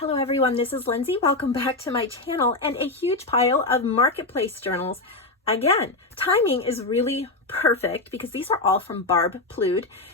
Hello everyone, this is Lindsay. Welcome back to my channel and a huge pile of marketplace journals. Again, timing is really perfect because these are all from Barb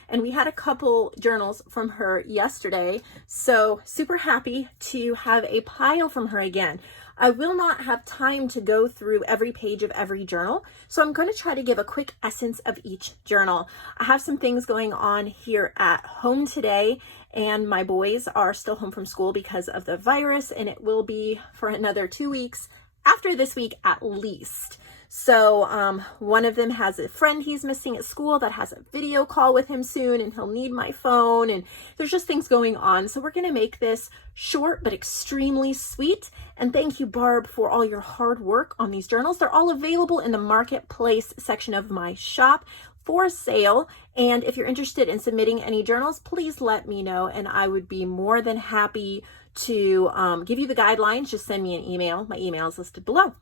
and we had a couple journals from her yesterday. So super happy to have a pile from her again. I will not have time to go through every page of every journal, so I'm going to try to give a quick essence of each journal. I have some things going on here at home today, and my boys are still home from school because of the virus, and it will be for another 2 weeks after this week at least. So one of them has a friend he's missing at school that has a video call with him soon, and he'll need my phone, and there's just things going on. So we're going to make this short but extremely sweet. And thank you, Barb, for all your hard work on these journals. They're all available in the marketplace section of my shop for sale. And if you're interested in submitting any journals, please let me know, and I would be more than happy to give you the guidelines. Just send me an email. My email is listed below.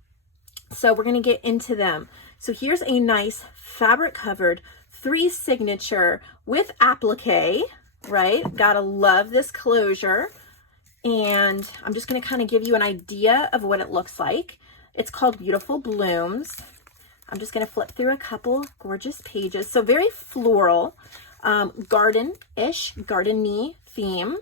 So we're going to get into them. So here's a nice fabric covered 3 signature with applique, right? Gotta love this closure. And I'm just going to kind of give you an idea of what it looks like. It's called Beautiful Blooms. I'm just going to flip through a couple gorgeous pages. So very floral, garden-ish, garden-y theme.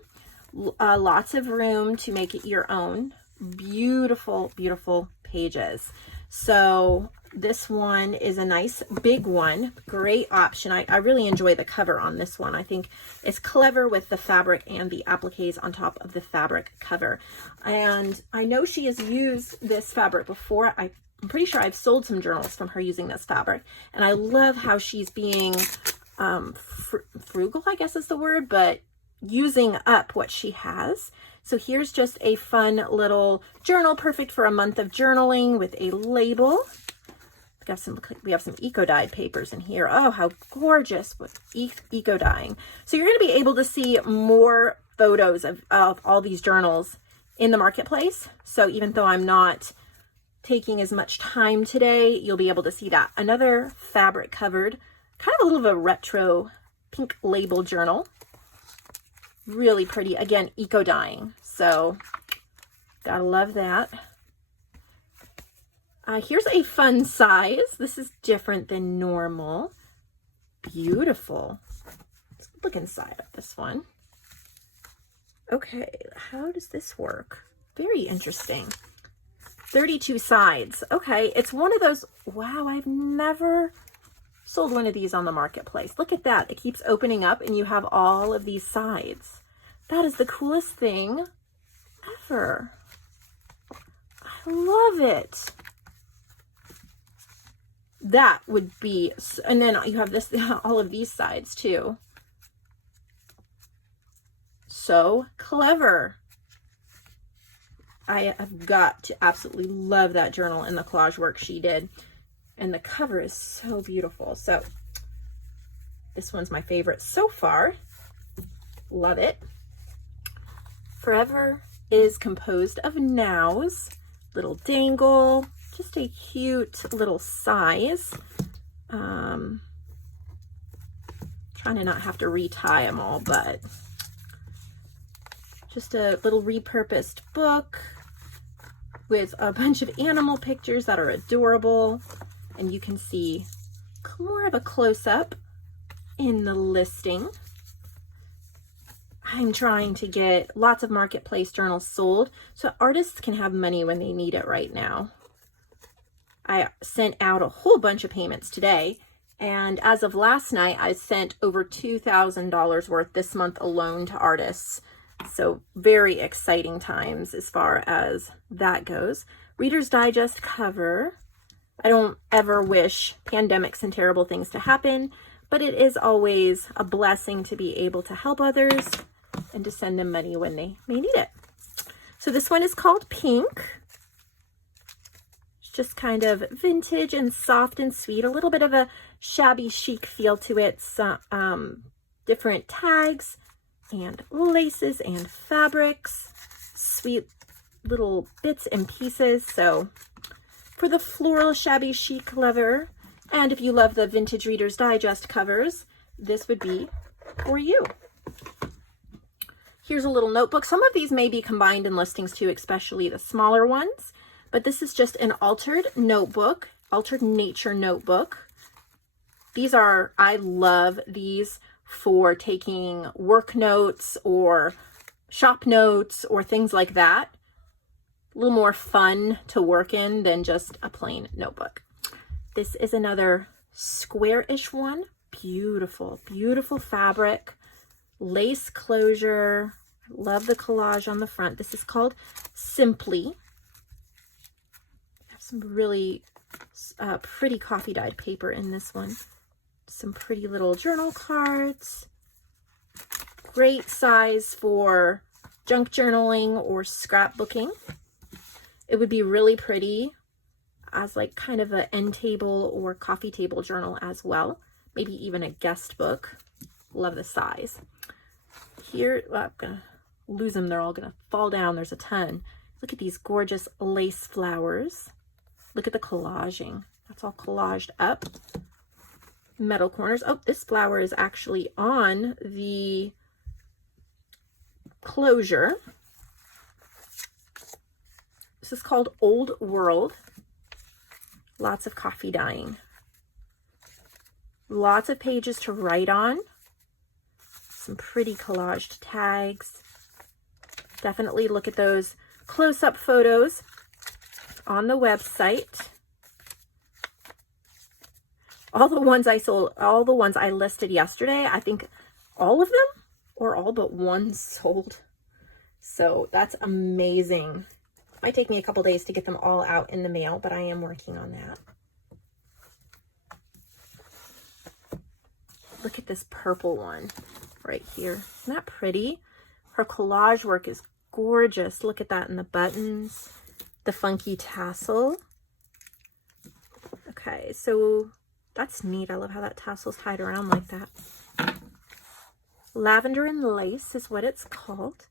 Lots of room to make it your own. Beautiful, beautiful pages. So this one is a nice big one, great option. I really enjoy the cover on this one. I think it's clever with the fabric and the appliques on top of the fabric cover. And I know she has used this fabric before. I'm pretty sure I've sold some journals from her using this fabric. And I love how she's being frugal, I guess is the word, but using up what she has. So here's just a fun little journal, perfect for a month of journaling with a label. We have some eco-dyed papers in here. Oh, how gorgeous with eco-dyeing. So you're going to be able to see more photos of all these journals in the marketplace. So even though I'm not taking as much time today, you'll be able to see that. Another fabric covered, kind of a little bit of a retro pink label journal. Really pretty. Again, eco-dyeing. So gotta love that. Here's a fun size. This is different than normal. Beautiful. Let's look inside of this one. Okay, how does this work? Very interesting. 32 sides. Okay, it's one of those. Wow, I've never sold one of these on the marketplace. Look at that. It keeps opening up and you have all of these sides. That is the coolest thing ever. I love it. That would be, and then you have this, all of these sides too. So clever. I have got to absolutely love that journal and the collage work she did. And the cover is so beautiful. So this one's my favorite so far. Love it. Forever is composed of nows. Little dangle. Just a cute little size. Trying to not have to retie them all, but just a little repurposed book with a bunch of animal pictures that are adorable. And you can see more of a close-up in the listing. I'm trying to get lots of marketplace journals sold so artists can have money when they need it right now. I sent out a whole bunch of payments today, and as of last night, I sent over $2,000 worth this month alone to artists. So very exciting times as far as that goes. Reader's Digest cover. I don't ever wish pandemics and terrible things to happen, but it is always a blessing to be able to help others and to send them money when they may need it. So this one is called Pink. It's just kind of vintage and soft and sweet, a little bit of a shabby chic feel to it. Different tags and laces and fabrics, sweet little bits and pieces. So for the floral shabby chic lover, and if you love the vintage Reader's Digest covers, this would be for you. Here's a little notebook. Some of these may be combined in listings too, especially the smaller ones, but this is just an altered notebook, altered nature notebook. These are, I love these for taking work notes or shop notes or things like that. A little more fun to work in than just a plain notebook. This is another square-ish one. Beautiful, beautiful fabric, lace closure. Love the collage on the front. This is called Simply. I have some really pretty coffee dyed paper in this one. Some pretty little journal cards. Great size for junk journaling or scrapbooking. It would be really pretty as like kind of an end table or coffee table journal as well. Maybe even a guest book. Love the size. Here, well, I'm gonna lose them. They're all gonna fall down. There's a ton. Look at these gorgeous lace flowers. Look at the collaging. That's all collaged up. Metal corners. Oh, this flower is actually on the closure. This is called Old World. Lots of coffee dyeing. Lots of pages to write on. Some pretty collaged tags. Definitely look at those close-up photos on the website. All the ones I sold, all the ones I listed yesterday, I think all of them or all but one sold. So that's amazing. Might take me a couple days to get them all out in the mail, but I am working on that. Look at this purple one right here. Isn't that pretty? Her collage work is gorgeous. Look at that in the buttons, the funky tassel. Okay, so that's neat. I love how that tassel's tied around like that. Lavender and Lace is what it's called.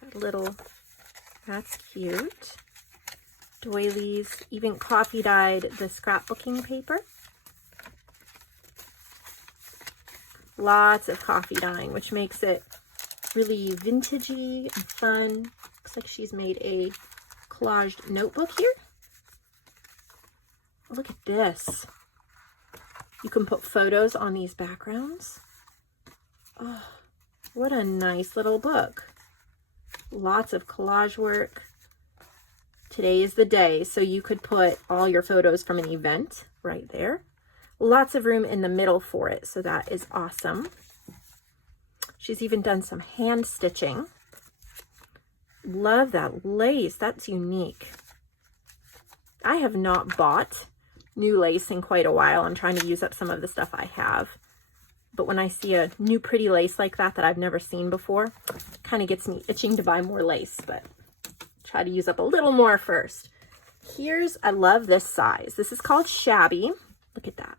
Got a little, that's cute. Doilies, even coffee dyed the scrapbooking paper. Lots of coffee dyeing, which makes it really vintagey and fun. Looks like she's made a collaged notebook here. Oh, look at this. You can put photos on these backgrounds. Oh, what a nice little book. Lots of collage work. Today is the day, so you could put all your photos from an event right there. Lots of room in the middle for it, so that is awesome. She's even done some hand stitching. Love that lace. That's unique. I have not bought new lace in quite a while. I'm trying to use up some of the stuff I have. But when I see a new pretty lace like that I've never seen before, it kind of gets me itching to buy more lace, but try to use up a little more first. I love this size. This is called Shabby. Look at that.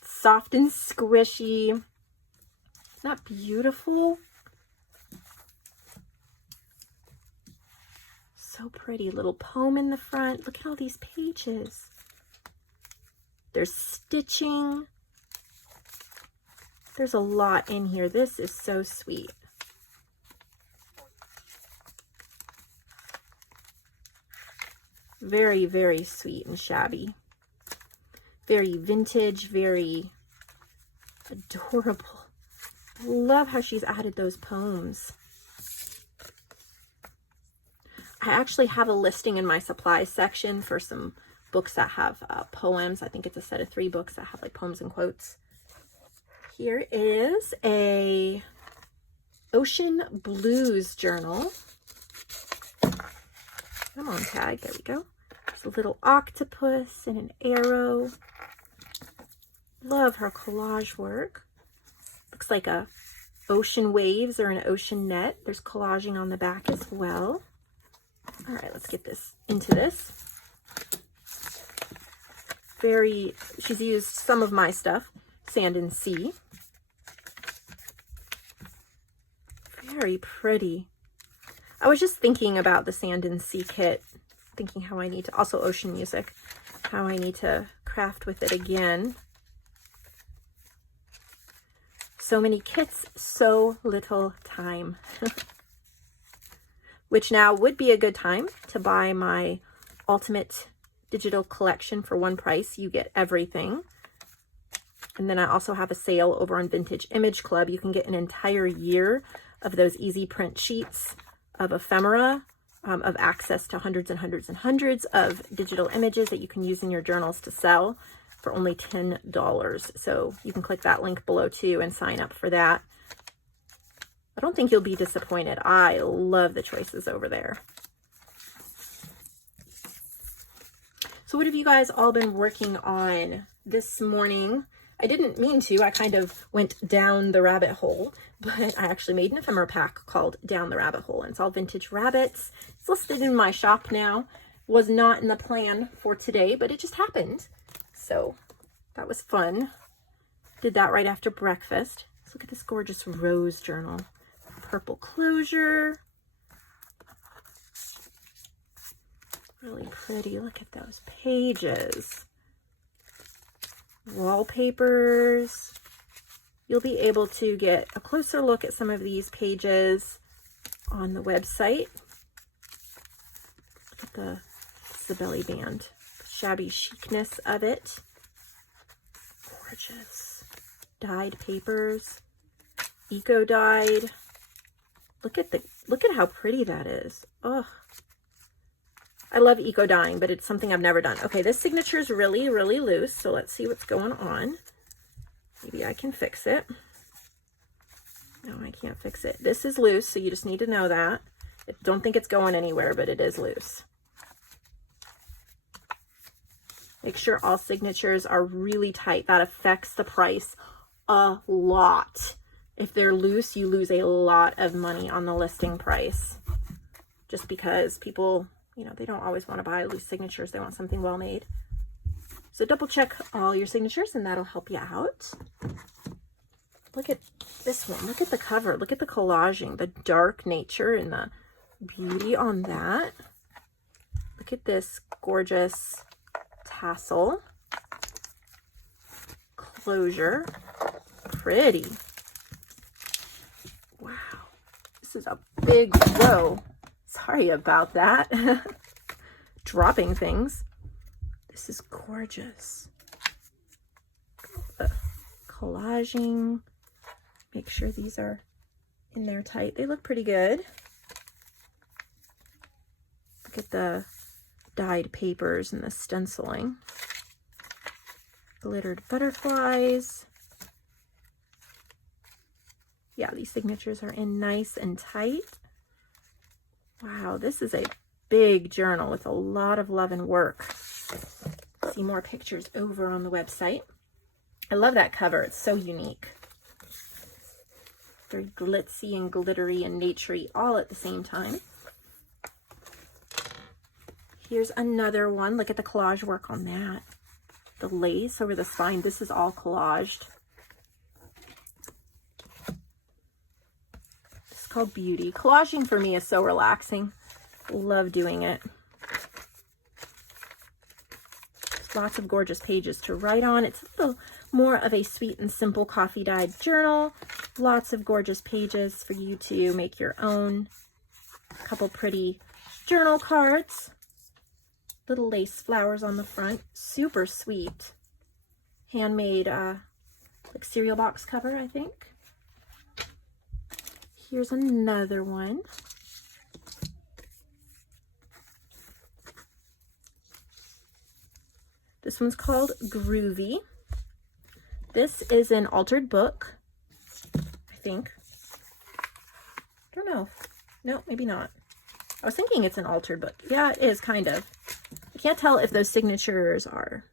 Soft and squishy. Isn't that beautiful? So pretty. Little poem in the front. Look at all these pages. There's stitching. There's a lot in here. This is so sweet. Very, very sweet and shabby. Very vintage, very adorable. Love how she's added those poems. I actually have a listing in my supplies section for some books that have poems. I think it's a set of 3 books that have like poems and quotes. Here is a Ocean Blues journal. Come on, tag. There we go. There's a little octopus and an arrow. Love her collage work. Looks like a ocean waves or an ocean net. There's collaging on the back as well. All right, let's get this into this. She's used some of my stuff. Sand and Sea. Very pretty. I was just thinking about the Sand and Sea kit, thinking how I need to, also Ocean Music, how I need to craft with it again. So many kits, so little time. Which now would be a good time to buy my ultimate digital collection for one price. You get everything. And then I also have a sale over on Vintage Image Club. You can get an entire year of those easy print sheets of ephemera, of access to hundreds and hundreds and hundreds of digital images that you can use in your journals to sell for only $10. So you can click that link below too and sign up for that. I don't think you'll be disappointed. I love the choices over there. So what have you guys all been working on this morning? I didn't mean to. I kind of went down the rabbit hole, but I actually made an ephemera pack called Down the Rabbit Hole. And it's all vintage rabbits. It's listed in my shop now. Was not in the plan for today, but it just happened. So that was fun. Did that right after breakfast. Let's look at this gorgeous rose journal. Purple closure. Really pretty. Look at those pages. Wallpapers. You'll be able to get a closer look at some of these pages on the website. Look at the belly band. The shabby chicness of it. Gorgeous. Dyed papers. Eco dyed. Look at how pretty that is. Oh, I love eco dyeing, but it's something I've never done. Okay, this signature is really, really loose. So let's see what's going on. Maybe I can fix it. No, I can't fix it. This is loose, so you just need to know that. I don't think it's going anywhere, but it is loose. Make sure all signatures are really tight. That affects the price a lot. If they're loose, you lose a lot of money on the listing price. Just because people, you know, they don't always want to buy loose signatures. They want something well made. So double check all your signatures and that'll help you out. Look at this one. Look at the cover. Look at the collaging, the dark nature and the beauty on that. Look at this gorgeous tassel. Closure. Pretty. Wow. This is a big, whoa. Sorry about that. Dropping things. This is gorgeous. Collaging. Make sure these are in there tight. They look pretty good. Look at the dyed papers and the stenciling. Glittered butterflies. Yeah, these signatures are in nice and tight. Wow, this is a big journal with a lot of love and work. See more pictures over on the website. I love that cover. It's so unique. Very glitzy and glittery and naturey all at the same time. Here's another one. Look at the collage work on that. The lace over the spine. This is all collaged. It's called Beauty. Collaging for me is so relaxing. Love doing it. Lots of gorgeous pages to write on. It's a little more of a sweet and simple coffee dyed journal. Lots of gorgeous pages for you to make your own. A couple pretty journal cards. Little lace flowers on the front. Super sweet. Handmade like cereal box cover, I think. Here's another one. This one's called Groovy. This is an altered book, I think. I don't know. No, maybe not. I was thinking it's an altered book. Yeah, it is, kind of. I can't tell if those signatures are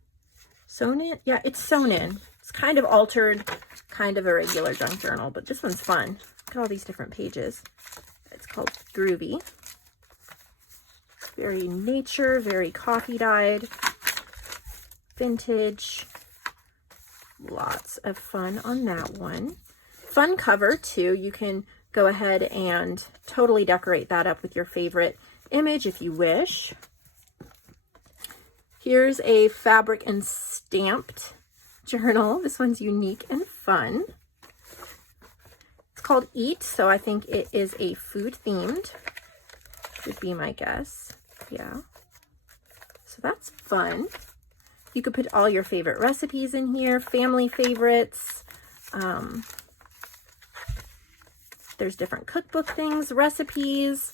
sewn in. Yeah, it's sewn in. It's kind of altered, kind of a regular junk journal, but this one's fun. Look at all these different pages. It's called Groovy. Very nature, very coffee dyed. Vintage. Lots of fun on that one. Fun cover too. You can go ahead and totally decorate that up with your favorite image if you wish. Here's a fabric and stamped journal. This one's unique and fun. It's called Eat, so I think it is a food themed, would be my guess. Yeah. So that's fun. You could put all your favorite recipes in here, family favorites. There's different cookbook things, recipes,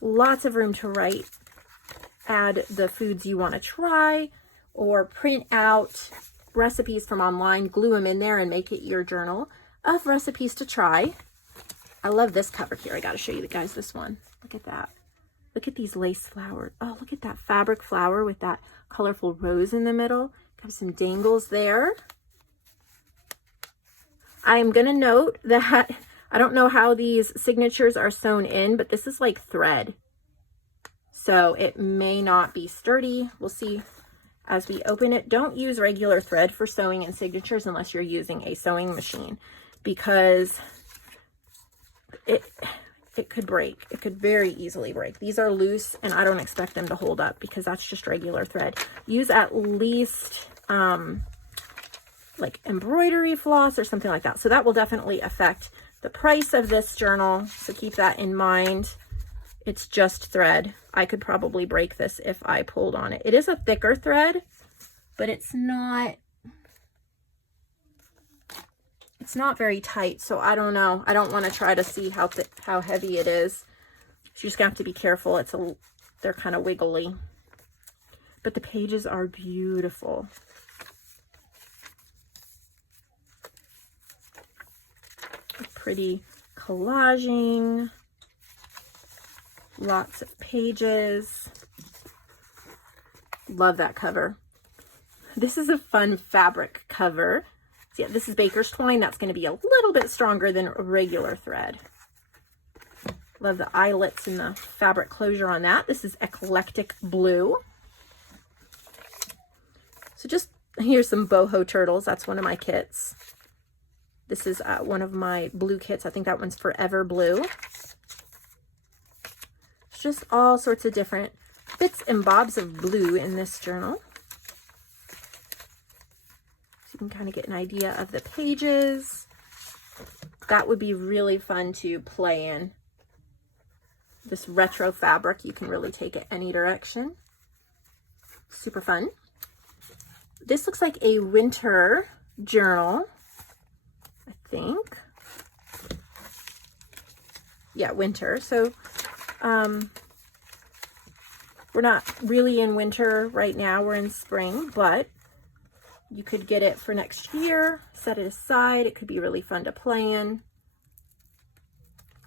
lots of room to write. Add the foods you want to try, or print out recipes from online, glue them in there and make it your journal of recipes to try. I love this cover here. I got to show you guys this one. Look at that. Look at these lace flowers. Oh, look at that fabric flower with that colorful rose in the middle. Got some dangles there. I'm going to note that I don't know how these signatures are sewn in, but this is like thread. So it may not be sturdy. We'll see as we open it. Don't use regular thread for sewing in signatures unless you're using a sewing machine, because it could break. It could very easily break. These are loose and I don't expect them to hold up because that's just regular thread. Use at least like embroidery floss or something like that. So that will definitely affect the price of this journal. So keep that in mind. It's just thread. I could probably break this if I pulled on it. It is a thicker thread, but it's not very tight. So I don't know. I don't want to try to see how heavy it is. So you just have to be careful. They're kind of wiggly, but the pages are beautiful. Pretty collaging. Lots of pages. Love that cover. This is a fun fabric cover. So yeah, this is baker's twine. That's going to be a little bit stronger than regular thread. Love the eyelets and the fabric closure on that. This is eclectic blue. So just here's some boho turtles. That's one of my kits. This is one of my blue kits. I think that one's Forever Blue. Just all sorts of different bits and bobs of blue in this journal. So you can kind of get an idea of the pages. That would be really fun to play in. This retro fabric, you can really take it any direction. Super fun. This looks like a winter journal, I think. Yeah, winter. So we're not really in winter right now, we're in spring, but you could get it for next year, set it aside. It could be really fun to play in.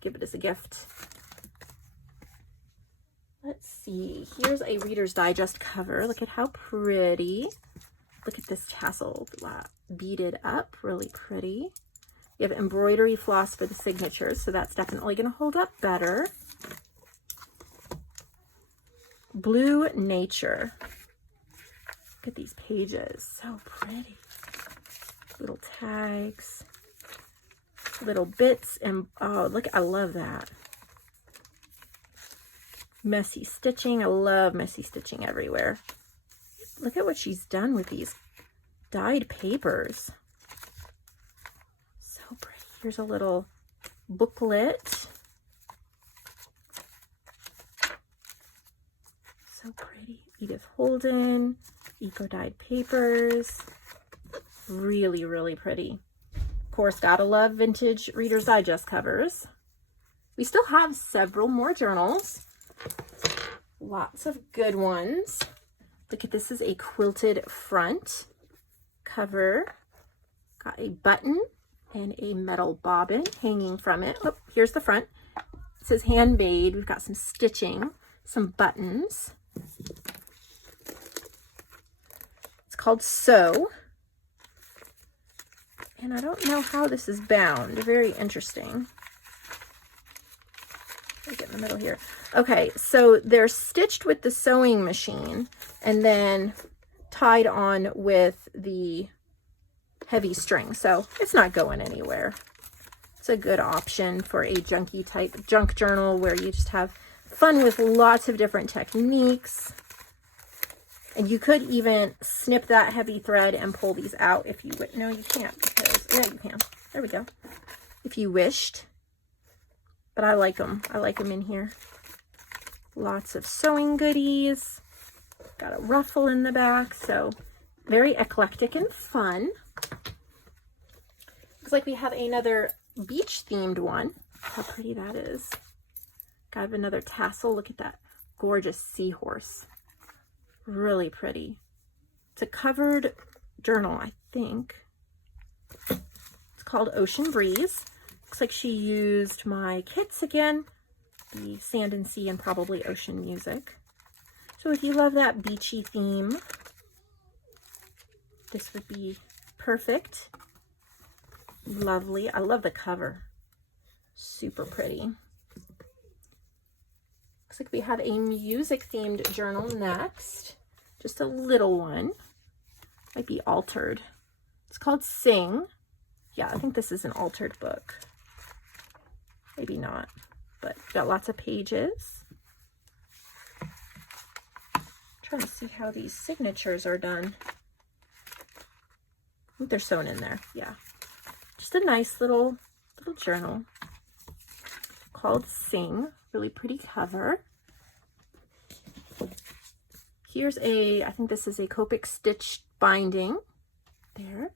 Give it as a gift. Let's see, here's a Reader's Digest cover. Look at how pretty. Look at this tassel beaded up, really pretty. You have embroidery floss for the signatures, so that's definitely going to hold up better. Blue Nature. Look at these pages, so pretty. Little tags, little bits, and oh, look, I love that. Messy stitching. I love messy stitching everywhere. Look at what she's done with these dyed papers. So pretty. Here's a little booklet. So pretty. Edith Holden, eco dyed papers. Really, really pretty. Of course, gotta love vintage Reader's Digest covers. We still have several more journals. Lots of good ones. Look at this, is a quilted front cover. Got a button and a metal bobbin hanging from it. Oh, here's the front. It says handmade. We've got some stitching, some buttons. It's called Sew. And I don't know how this is bound. Very interesting. Let me get in the middle here. Okay, so they're stitched with the sewing machine and then tied on with the heavy string. So it's not going anywhere. It's a good option for a junky type junk journal where you just have fun with lots of different techniques. And you could even snip that heavy thread and pull these out if you would. No, you can't, because, yeah, you can. There we go. if you wished. But I like them. I like them in here. Lots of sewing goodies. Got a ruffle in the back, so very eclectic and fun. Looks like we have another beach themed one. How pretty that is. Got another tassel. Look at that gorgeous seahorse. Really pretty. It's a covered journal, I think. It's called Ocean Breeze. Looks like she used my kits again. The Sand and Sea and probably Ocean Music. So if you love that beachy theme, this would be perfect. Lovely. I love the cover. Super pretty. Looks like we have a music themed journal next. Just a little one. Might be altered. It's called Sing. Yeah, I think this is an altered book. Maybe not, but got lots of pages. Trying to see how these signatures are done. I think they're sewn in there. Yeah. Just a nice little journal called Sing. Really pretty cover. Here's I think this is a Copic stitch binding. There.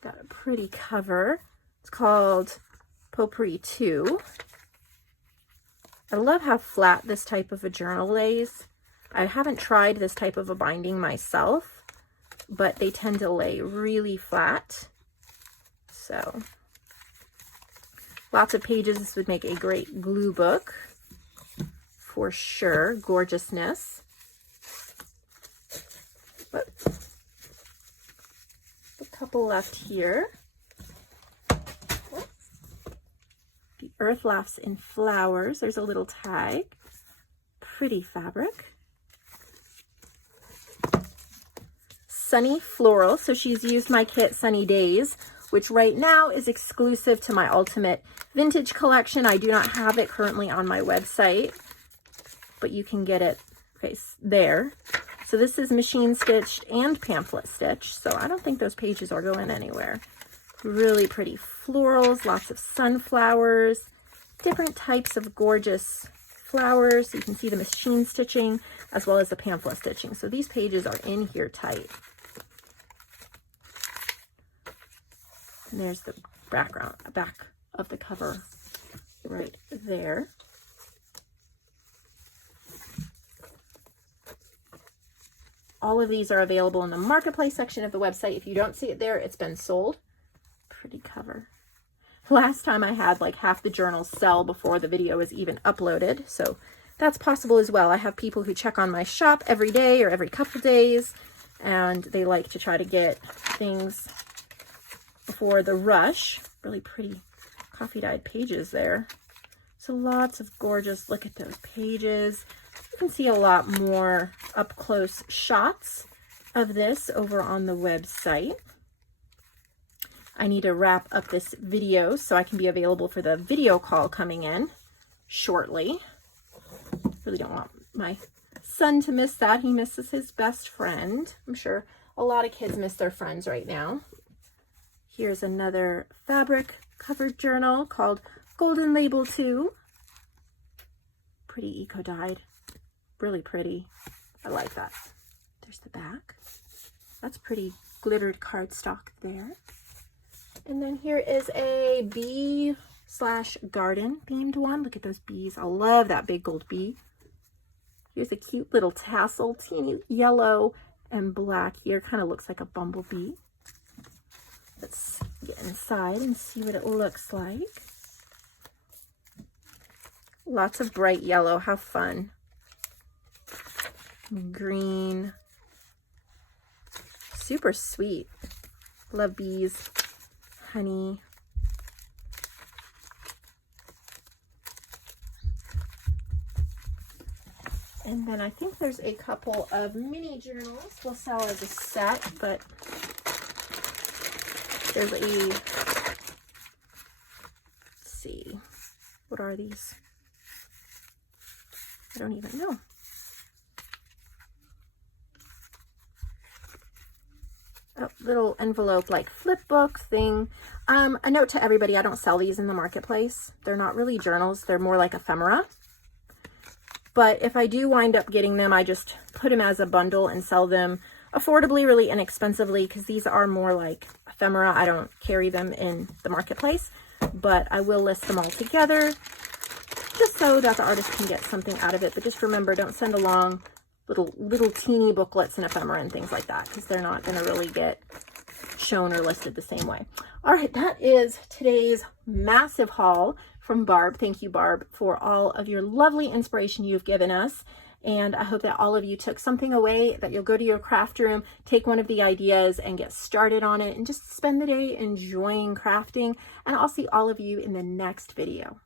Got a pretty cover. It's called Potpourri 2. I love how flat this type of a journal lays. I haven't tried this type of a binding myself, but they tend to lay really flat. So, lots of pages. This would make a great glue book for sure. Gorgeousness. But a couple left here. The Earth Laughs in Flowers. There's a little tag. Pretty fabric. Sunny Floral. So she's used my kit Sunny Days, which right now is exclusive to my Ultimate Vintage collection. I do not have it currently on my website, but you can get it there. So this is machine stitched and pamphlet stitched, so I don't think those pages are going anywhere. Really pretty florals, lots of sunflowers, different types of gorgeous flowers. So you can see the machine stitching as well as the pamphlet stitching. So these pages are in here tight. And there's the back of the cover right there. All of these are available in the marketplace section of the website. If you don't see it there, it's been sold. Pretty cover. Last time I had like half the journals sell before the video was even uploaded, so that's possible as well. I have people who check on my shop every day or every couple days, and they like to try to get things before the rush. Really pretty coffee dyed pages there. So lots of gorgeous, look at those pages. You can see a lot more up close shots of this over on the website. I need to wrap up this video so I can be available for the video call coming in shortly. Really don't want my son to miss that. He misses his best friend. I'm sure a lot of kids miss their friends right now. Here's another fabric covered journal called Golden Label 2. Pretty eco-dyed. Really pretty. I like that. There's the back. That's pretty glittered cardstock there. And then here is a bee/garden themed one. Look at those bees. I love that big gold bee. Here's a cute little tassel, teeny yellow and black here. Kind of looks like a bumblebee. Let's get inside and see what it looks like. Lots of bright yellow. How fun. Green. Super sweet. Love bees. Honey. And then I think there's a couple of mini journals. They'll sell as a set, but there's let's see, what are these? I don't even know. little envelope like flip book thing. A note to everybody, I don't sell these in the marketplace. They're not really journals. They're more like ephemera. But if I do wind up getting them, I just put them as a bundle and sell them affordably, really inexpensively, because these are more like ephemera. I don't carry them in the marketplace, but I will list them all together just so that the artist can get something out of it. But just remember, don't send along little teeny booklets and ephemera and things like that, because they're not going to really get shown or listed the same way. All right, that is today's massive haul from Barb. Thank you, Barb, for all of your lovely inspiration you've given us. And I hope that all of you took something away, that you'll go to your craft room, take one of the ideas and get started on it and just spend the day enjoying crafting. And I'll see all of you in the next video.